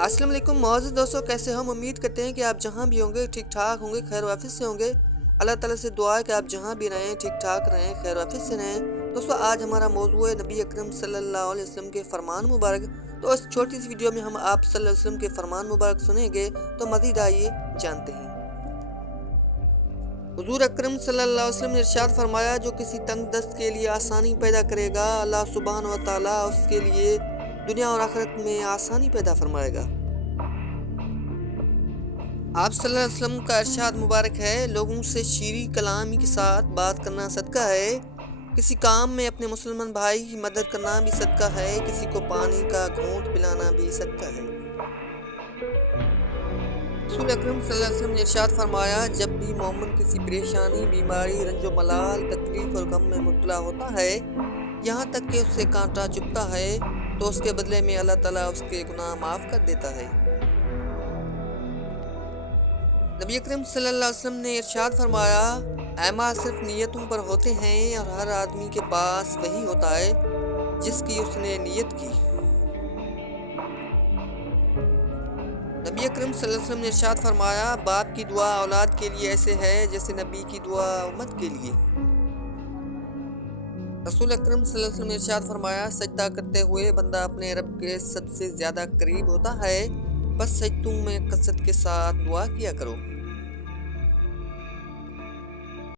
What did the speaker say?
अस्सलाम वालेकुम मोअज़्ज़ज़ दोस्तों, कैसे हम उम्मीद करते हैं कि आप जहाँ भी होंगे ठीक ठाक होंगे, खैर वाफिस से होंगे। अल्लाह ताला से दुआ है कि आप जहाँ भी रहें ठीक ठाक रहें, खैर वाफिस से रहें। दोस्तों आज हमारा मौज़ू है नबी अकरम सल्लल्लाहु अलैहि वसल्लम के फरमान मुबारक। तो इस छोटी सी वीडियो में हम आप सल्लल्लाहु अलैहि वसल्लम के फरमान मुबारक सुनेंगे। तो मज़ीद आइए जानते हैं। हुज़ूर अकरम सल्लल्लाहु अलैहि वसल्लम ने इरशाद फरमाया, जो किसी तंग दस्त के लिए आसानी पैदा करेगा, अल्लाह सुब्हान व तआला उसके लिए दुनिया और आखिरत में आसानी पैदा फरमाएगा। आप सल्लल्लाहु अलैहि वसल्लम का इरशाद मुबारक है, लोगों से शीरी कलामी के साथ बात करना सदका है, किसी काम में अपने मुसलमान भाई की मदद करना भी सदका है, किसी को पानी का घूंट पिलाना भी सदका है। रसूल अकरम सल्लल्लाहु अलैहि वसल्लम ने इरशाद फरमाया, जब भी मोमिन किसी परेशानी, बीमारी, रंजो मलाल, तकलीफ और गम में मुब्तला होता है, यहाँ तक कि उससे कांटा चुभता है, तो उसके बदले में अल्लाह ताला उसके गुनाह माफ़ कर देता है। नबी अकरम सल्लल्लाहु अलैहि वसल्लम ने इरशाद फरमाया, ऐमाल सिर्फ नीयतों पर होते हैं और हर आदमी के पास वही होता है जिसकी उसने नीयत की। नबी अकरम सल्लल्लाहु अलैहि वसल्लम ने इरशाद फरमाया, बाप की दुआ औलाद के लिए ऐसे है जैसे नबी की दुआ उम्मत के लिए। रसूल अकरम सल्लल्लाहु अलैहि वसल्लम ने इरशाद फरमाया, सजदा करते हुए बंदा अपने रब के सबसे ज़्यादा करीब होता है, बस सजदों में कसरत के साथ दुआ किया करो।